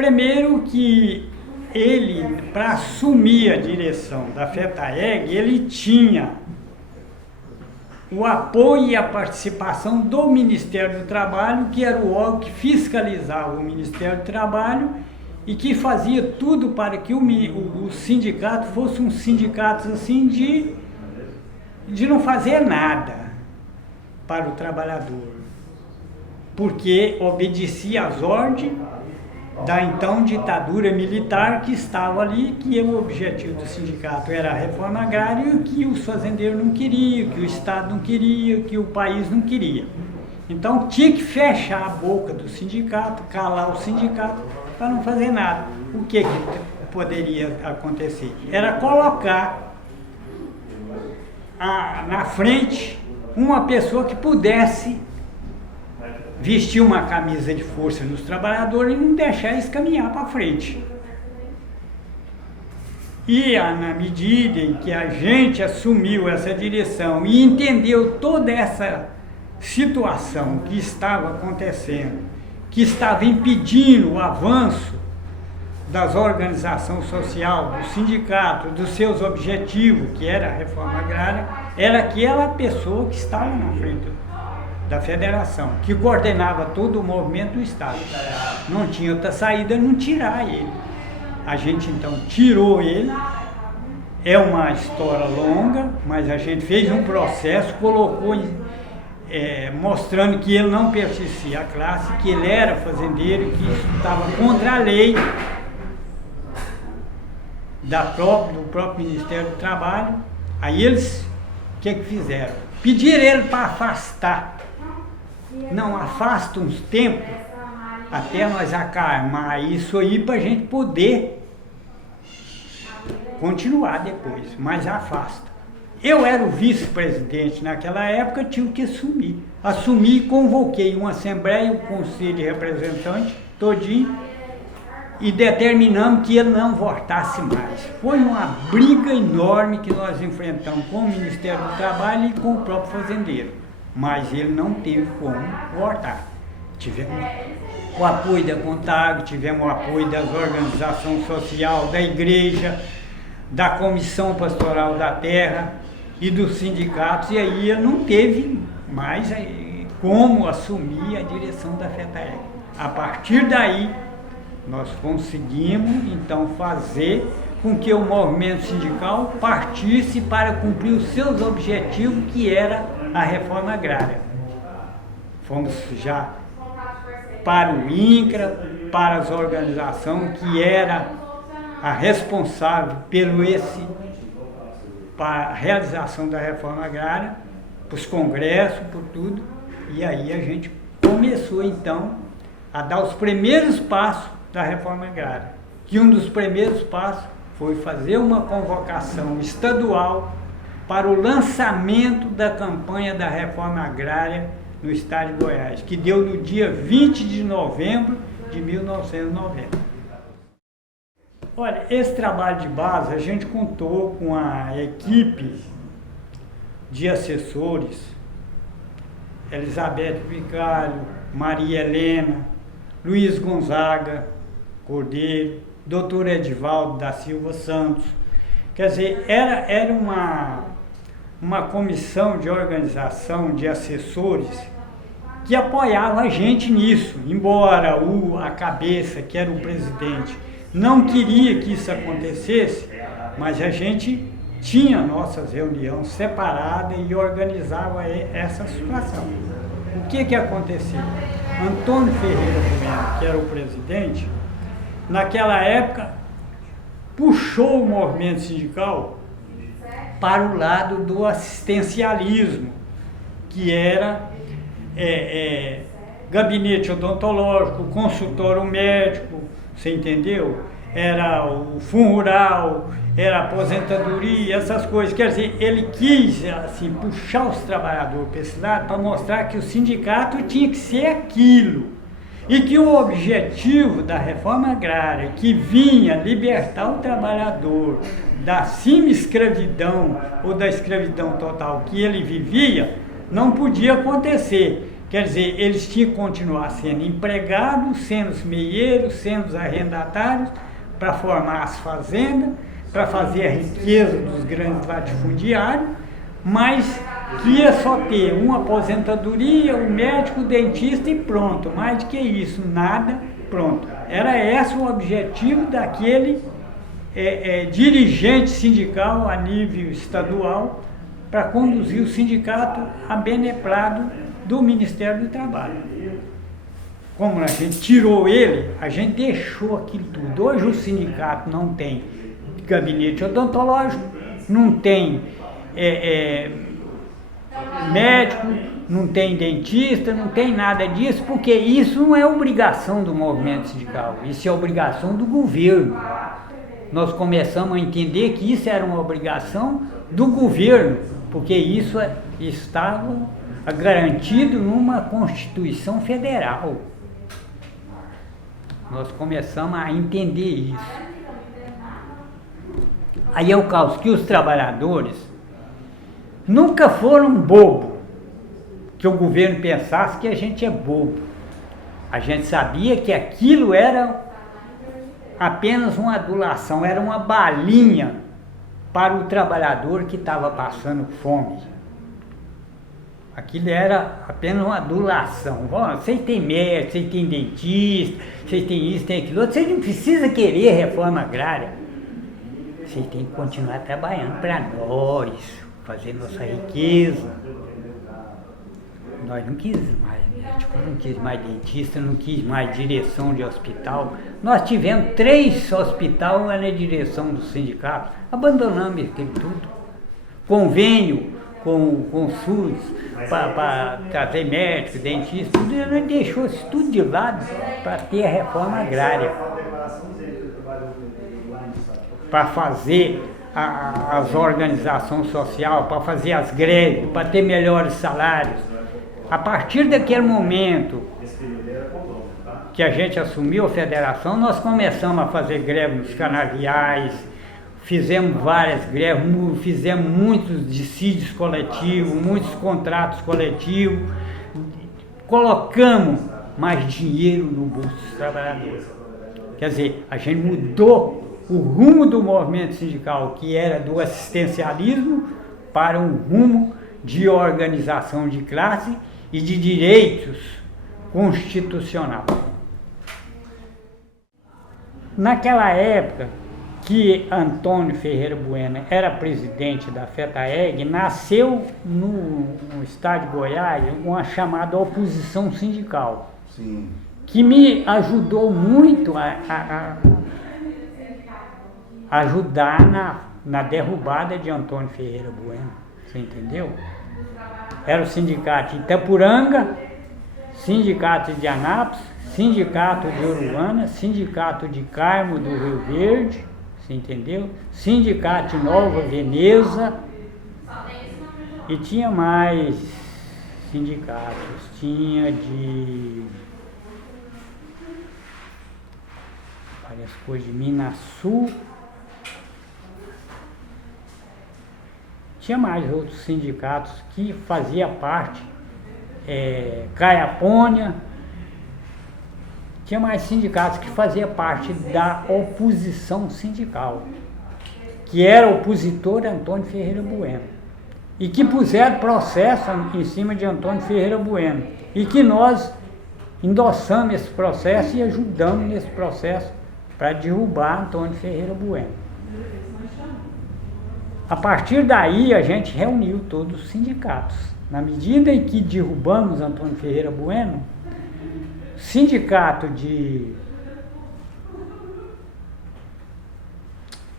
Primeiro que ele, para assumir a direção da FETAEG, ele tinha o apoio e a participação do Ministério do Trabalho, que era o órgão que fiscalizava o Ministério do Trabalho e que fazia tudo para que o sindicato fosse um sindicato assim de não fazer nada para o trabalhador, porque obedecia às ordens da então ditadura militar que estava ali, que o objetivo do sindicato era a reforma agrária, que os fazendeiros não queriam, que o Estado não queria, que o país não queria. Então tinha que fechar a boca do sindicato, calar o sindicato para não fazer nada. O que poderia acontecer? Era colocar na frente uma pessoa que pudesse vestir uma camisa de força nos trabalhadores e não deixar eles caminhar para frente. E na medida em que a gente assumiu essa direção e entendeu toda essa situação que estava acontecendo, que estava impedindo o avanço das organizações sociais, do sindicato, dos seus objetivos, que era a reforma agrária, era aquela pessoa que estava na frente da federação, que coordenava todo o movimento do Estado. Não tinha outra saída não tirar ele. A gente então tirou ele. É uma história longa, mas a gente fez um processo, colocou mostrando que ele não pertencia à classe, que ele era fazendeiro, que isso estava contra a lei do próprio Ministério do Trabalho. Aí eles, o que fizeram? Pediram ele para afastar. Não, afasta uns tempos até nós acalmar isso aí para a gente poder continuar depois, mas afasta. Eu era o vice-presidente naquela época, tive que assumir. Assumi e convoquei uma assembleia, o conselho de representantes, todinho, e determinamos que ele não voltasse mais. Foi uma briga enorme que nós enfrentamos com o Ministério do Trabalho e com o próprio fazendeiro. Mas ele não teve como voltar. Tivemos o apoio da Contag, tivemos o apoio das organizações sociais, da igreja, da Comissão Pastoral da Terra e dos sindicatos, e aí ele não teve mais como assumir a direção da FETAEG. A partir daí, nós conseguimos então fazer com que o movimento sindical partisse para cumprir os seus objetivos, que era a reforma agrária. Fomos já para o INCRA, para as organizações que era a responsável para a realização da reforma agrária, para os congressos, por tudo, e aí a gente começou então a dar os primeiros passos da reforma agrária, que um dos primeiros passos foi fazer uma convocação estadual para o lançamento da campanha da reforma agrária no estado de Goiás, que deu no dia 20 de novembro de 1990. Olha, esse trabalho de base, a gente contou com a equipe de assessores, Elizabeth Vicário, Maria Helena, Luiz Gonzaga Cordeiro, Dr. Edivaldo da Silva Santos. Quer dizer, era uma comissão de organização de assessores que apoiava a gente nisso, embora a cabeça, que era o presidente, não queria que isso acontecesse, mas a gente tinha nossas reuniões separadas e organizava essa situação. O que aconteceu? Antônio Ferreira Bueno, que era o presidente, naquela época puxou o movimento sindical para o lado do assistencialismo, que era gabinete odontológico, consultório médico, você entendeu? Era o fundo rural, era aposentadoria, essas coisas. Quer dizer, ele quis assim, puxar os trabalhadores para esse lado para mostrar que o sindicato tinha que ser aquilo. E que o objetivo da reforma agrária, que vinha libertar o trabalhador da semi-escravidão ou da escravidão total que ele vivia, não podia acontecer. Quer dizer, eles tinham que continuar sendo empregados, sendo os meieiros, sendo os arrendatários, para formar as fazendas, para fazer a riqueza dos grandes latifundiários, mas que ia só ter uma aposentadoria, um médico, o dentista e pronto. Mais do que isso, nada, pronto. Era esse o objetivo daquele dirigente sindical a nível estadual para conduzir o sindicato a beneplado do Ministério do Trabalho. Como a gente tirou ele, a gente deixou aquilo tudo. Hoje o sindicato não tem gabinete odontológico, não tem médico, não tem dentista, não tem nada disso, porque isso não é obrigação do movimento sindical, isso é obrigação do governo. Nós começamos a entender que isso era uma obrigação do governo, porque isso estava garantido numa Constituição Federal. Nós começamos a entender isso. Aí é o caso que os trabalhadores nunca foram bobos, que o governo pensasse que a gente é bobo. A gente sabia que aquilo era apenas uma adulação, era uma balinha para o trabalhador que estava passando fome. Aquilo era apenas uma adulação. Vocês têm médico, vocês têm dentista, vocês têm isso, têm aquilo outro, vocês não precisam querer reforma agrária. Vocês têm que continuar trabalhando para nós, fazer nossa riqueza. Nós não quisemos mais médico, não quis mais dentista, não quis mais direção de hospital. Nós tivemos 3 hospitais na direção do sindicato, abandonamos aquilo tudo. Convênio com o SUS para trazer médico, dentista, tudo, a gente deixou isso tudo de lado para ter a reforma agrária. Para fazer as organizações sociais, para fazer as greves, para ter melhores salários. A partir daquele momento que a gente assumiu a federação, nós começamos a fazer greve nos canaviais, fizemos várias greves, fizemos muitos dissídios coletivos, muitos contratos coletivos, colocamos mais dinheiro no bolso dos trabalhadores. Quer dizer, a gente mudou o rumo do movimento sindical, que era do assistencialismo, para um rumo de organização de classe e de direitos constitucional. Naquela época que Antônio Ferreira Bueno era presidente da FETAEG, nasceu no estado de Goiás uma chamada oposição sindical. Sim. Que me ajudou muito a ajudar na derrubada de Antônio Ferreira Bueno. Você entendeu? Era o sindicato de Itapuranga, sindicato de Anápolis, sindicato de Uruana, sindicato de Carmo do Rio Verde, você entendeu? Sindicato de Nova Veneza, e tinha mais sindicatos, tinha de várias coisas, de Minas Sul, tinha mais outros sindicatos que fazia parte, Caiapônia, tinha mais sindicatos que fazia parte da oposição sindical, que era opositor a Antônio Ferreira Bueno, e que puseram processo em cima de Antônio Ferreira Bueno, e que nós endossamos esse processo e ajudamos nesse processo para derrubar Antônio Ferreira Bueno. A partir daí a gente reuniu todos os sindicatos. Na medida em que derrubamos Antônio Ferreira Bueno, sindicato de...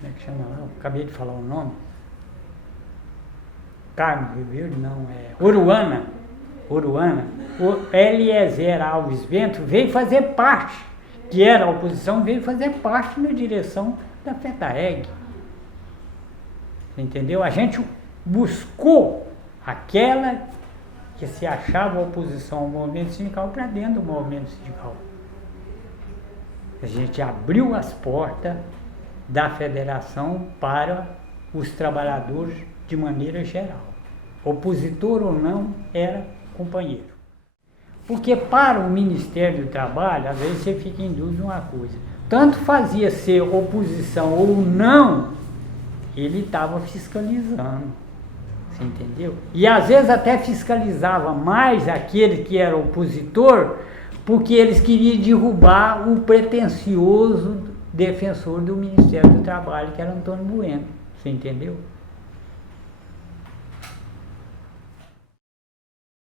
como é que chama lá? Eu acabei de falar o nome. Carmo, Rio Verde, não, Uruana. O Eliezer Alves Bento veio fazer parte, que era a oposição, veio fazer parte na direção da FETAEG. Entendeu? A gente buscou aquela que se achava oposição ao movimento sindical para dentro do movimento sindical. A gente abriu as portas da federação para os trabalhadores de maneira geral. Opositor ou não, era companheiro. Porque para o Ministério do Trabalho, às vezes você fica em dúvida de uma coisa. Tanto fazia ser oposição ou não, ele estava fiscalizando. Você entendeu? E às vezes até fiscalizava mais aquele que era opositor, porque eles queriam derrubar o pretensioso defensor do Ministério do Trabalho, que era Antônio Bueno. Você entendeu?